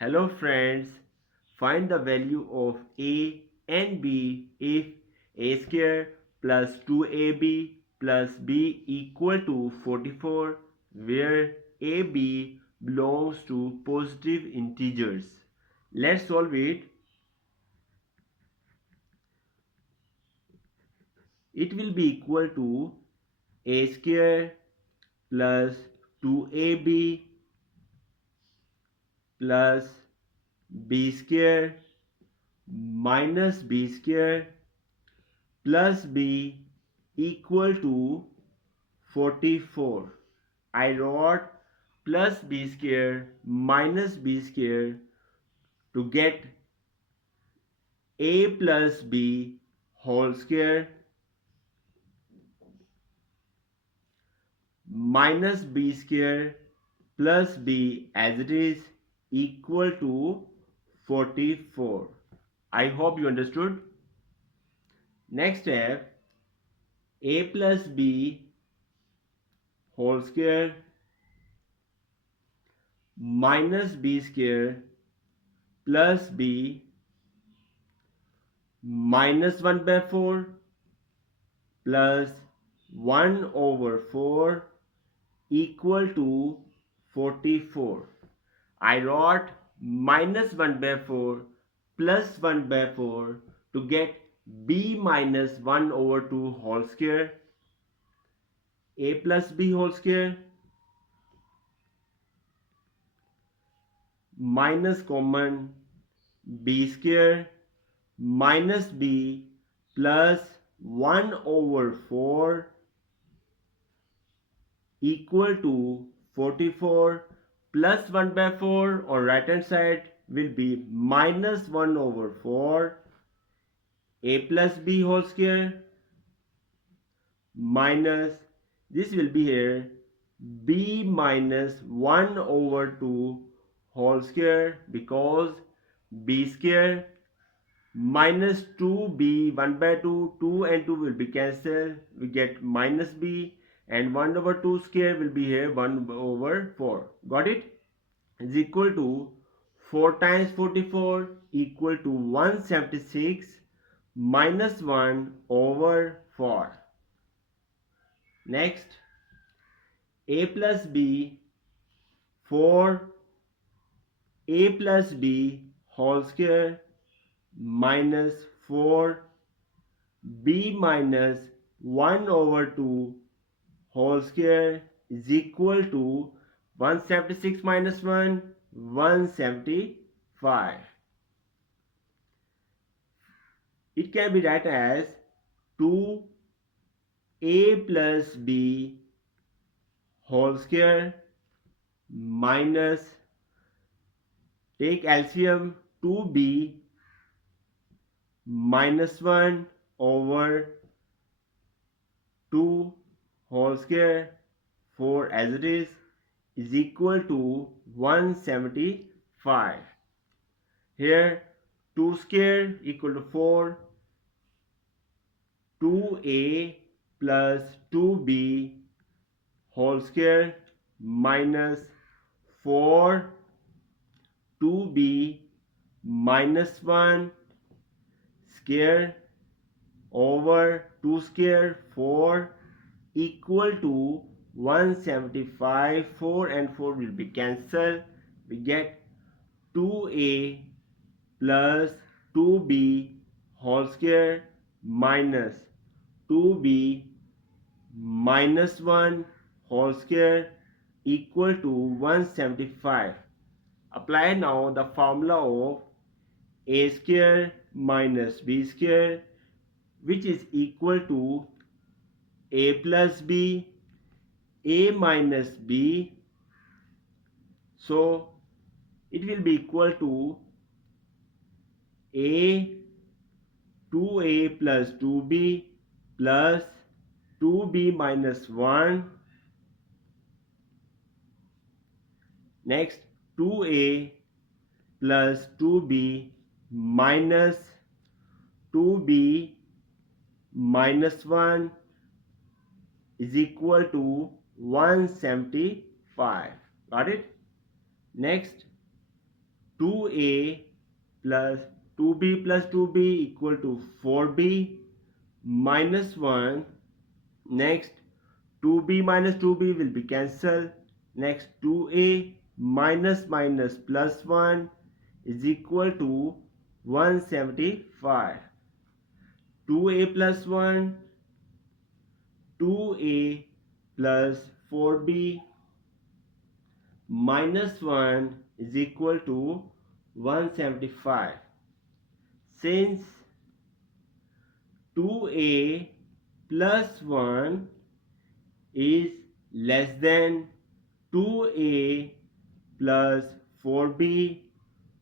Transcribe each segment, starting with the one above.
Hello friends, find the value of a and b if a square plus 2ab plus b equal to 44, where ab belongs to positive integers. Let's solve it. It will be equal to a square plus 2ab plus b square minus b square plus b equal to 44. I wrote plus b square minus b square to get a plus b whole square minus b square plus b as it is equal to 44. I hope you understood. Next step, a plus b whole square minus b square plus b minus 1 by 4 plus 1 over 4 equal to 44. I wrote minus 1 by 4 plus 1 by 4 to get b minus 1 over 2 whole square, a plus b whole square minus common b square minus b plus 1 over 4 equal to 44 plus 1 by 4 on right hand side will be minus 1 over 4 a plus b whole square minus this will be here b minus 1 over 2 whole square because b square minus 2b 1 by 2 2 and 2 will be cancelled, we get minus b and 1 over 2 square will be here 1 over 4. Got it? Is equal to 4 times 44 equal to 176 minus 1 over 4. Next, a plus b 4 a plus b whole square minus 4 b minus 1 over 2 whole square is equal to 176 minus 1 175. It can be written as 2a plus b whole square minus take LCM 2b minus 1 over 2 whole square 4 as it is equal to 175. Here 2 square equal to 4, 2a plus 2b whole square minus 4 2b minus 1 square over 2 square 4 equal to 175. 4 and 4 will be cancelled. We get 2a plus 2b whole square minus 2b minus 1 whole square equal to 175. Apply now the formula of a square minus b square, which is equal to a plus b, a minus b. So it will be equal to a 2a plus 2b plus 2b minus 1. Next 2a plus 2b minus 2b minus 1 is equal to 175. Got it? Next 2a plus 2b plus 2b equal to 4b minus 1. Next 2b minus 2b will be cancelled. Next 2a minus minus plus 1 is equal to 175. 2a plus 1, 2a plus 4b minus 1 is equal to 175. Since 2a plus 1 is less than 2a plus 4b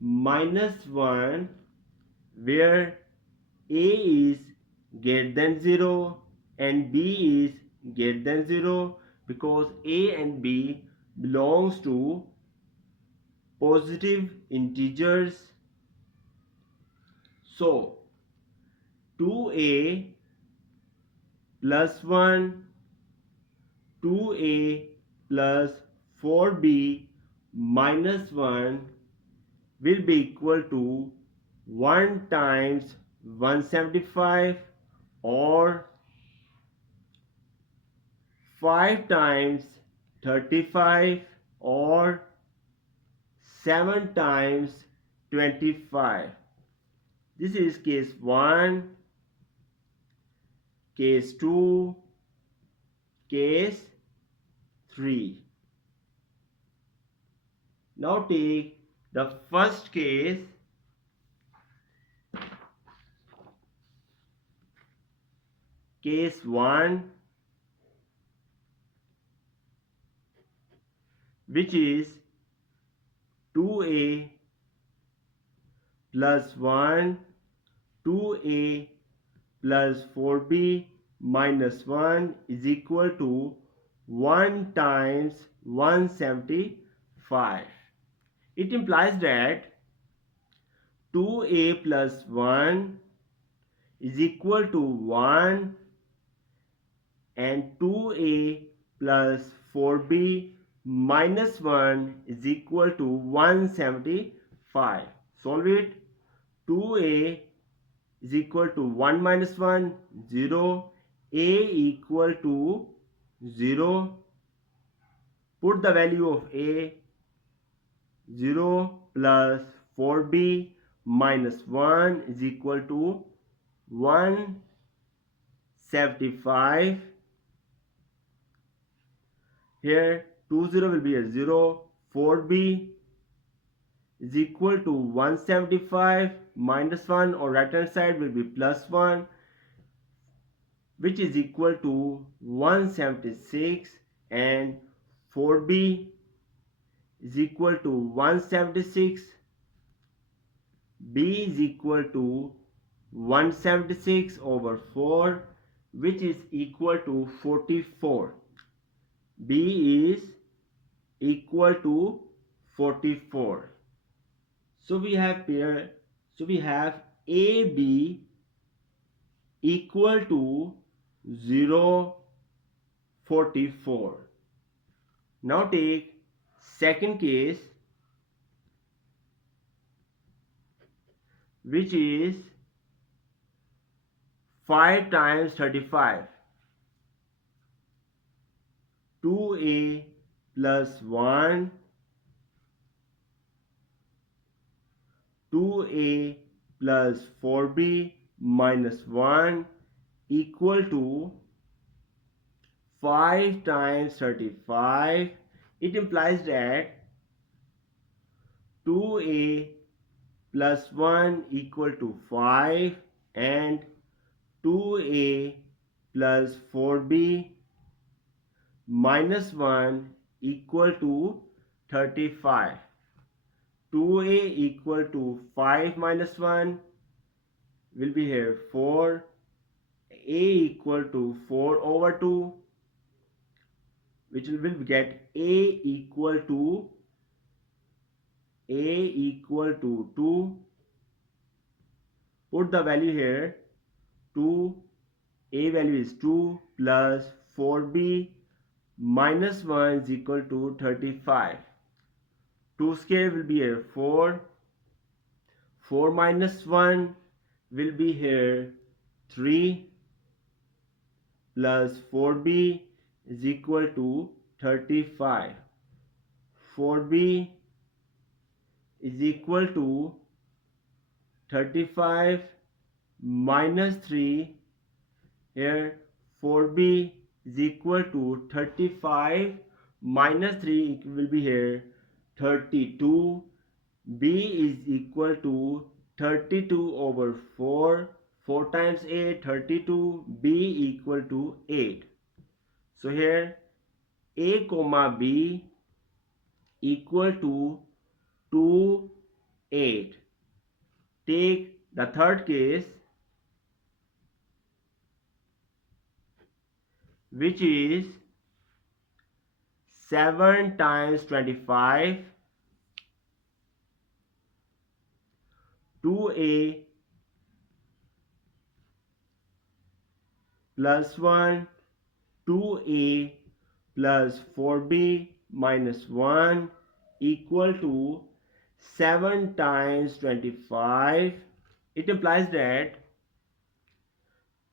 minus 1, where a is greater than 0 and b is greater than 0, because a and b belongs to positive integers. So 2a plus 1, 2a plus 4b minus 1 will be equal to 1 times 175 or 5 times 35 or 7 times 25. This is case 1, case 2, case 3. Now take the first case. Case 1, which is 2a plus 1, 2a plus 4b minus 1 is equal to 1 times 175. It implies that 2a plus 1 is equal to 1 and 2a plus 4b minus 1 is equal to 175. Solve it. 2a is equal to 1 minus 1, 0. A equal to 0. Put the value of a, 0 plus 4b minus 1 is equal to 175. Here 20 will be a 0. 4b is equal to 175 minus 1, or right hand side will be plus 1, which is equal to 176, and 4b is equal to 176. B is equal to 176 over 4, which is equal to 44. B is equal to 44. So we have here, AB equal to 0, 44. Now take second case, which is 5 times 35. 2a plus 1, 2a plus 4b minus 1 equal to 5 times 35. It implies that 2a plus 1 equal to 5 and 2a plus 4b minus 1 equal to 35. 2a equal to 5 minus 1 will be here 4. A equal to 4 over 2, which will get a equal to 2. Put the value here. 2, a value is 2 plus 4b minus 1 is equal to 35. 2 square will be here 4. 4 minus 1 will be here 3 plus 4b is equal to 35. 4b is equal to 35 minus 3. Here 4b is equal to 35 minus 3 will be here 32. B is equal to 32 over 4. 4 times 8, 32. B equal to 8. So here A comma B equal to 2, 8. Take the third case, which is 7 times 25, 2a plus 1, 2a plus 4b minus 1 equal to 7 times 25. It implies that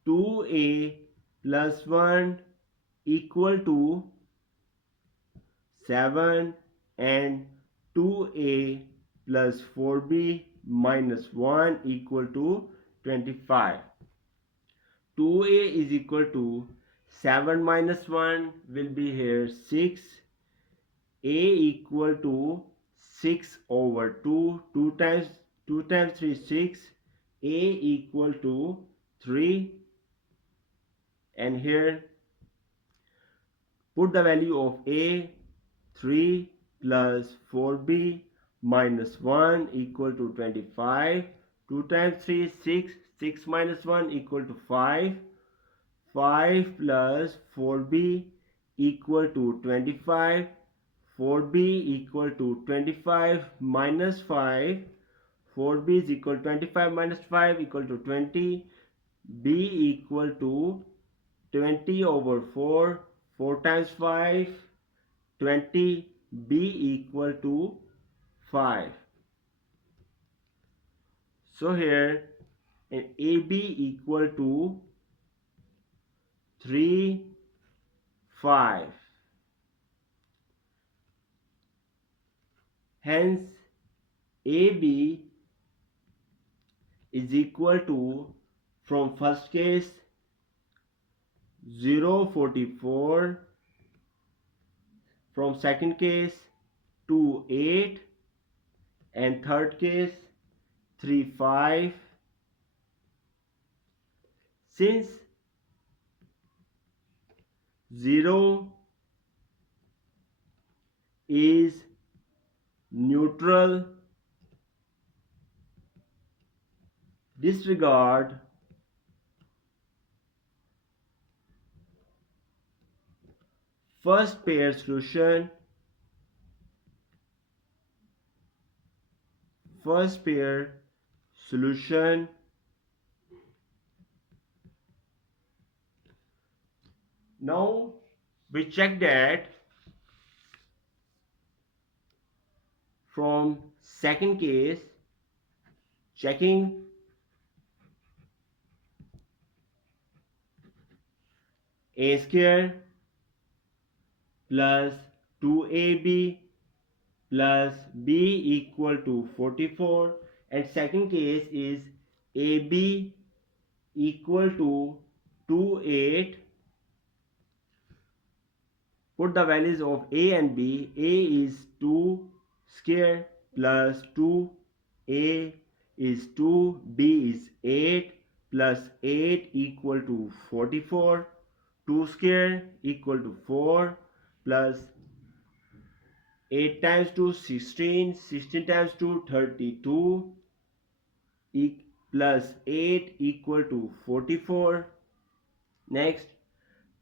2a plus 1 equal to 7 and 2a plus 4b minus 1 equal to 25. 2a is equal to 7 minus 1 will be here 6. A equal to 6 over 2. 2 times 3 6. A equal to 3. And here put the value of A. 3 plus 4b minus 1 equal to 25. 2 times 3 6. 6 minus 1 equal to 5. 5 plus 4b equal to 25. 4b equal to 25 minus 5. 4b is equal to 25 minus 5 equal to 20. B equal to 20 over 4. 4 times 5, 20. B equal to 5. So here AB equal to 3, 5. Hence AB is equal to, from first case, 0.44, from second case 2.8, and third case 3.5. Since 0 is neutral, disregard first pair solution. First pair solution now we check that from second case, checking a square plus 2ab plus b equal to 44, and second case is ab equal to 2.8. Put the values of a and b. A is 2 square plus 2. A is 2. B is 8 plus 8 equal to 44. 2 square equal to 4 plus 8 times 2 16. 16 times 2 32 plus 8 equal to 44. Next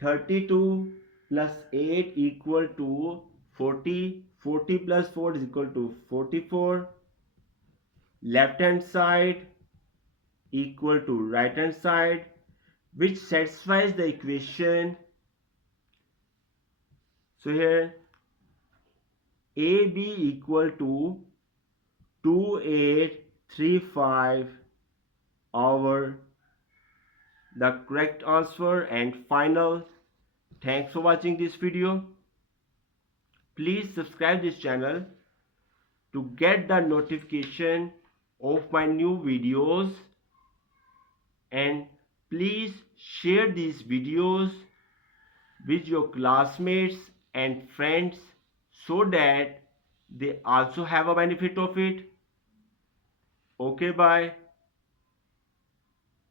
32 plus 8 equal to 40. 40 plus 4 is equal to 44. Left hand side equal to right hand side, which satisfies the equation. So here AB equal to 2.8 35 over the correct answer and final. Thanks for watching this video. Please subscribe this channel to get the notification of my new videos, and please share these videos with your classmates and friends so that they also have a benefit of it. Okay, bye.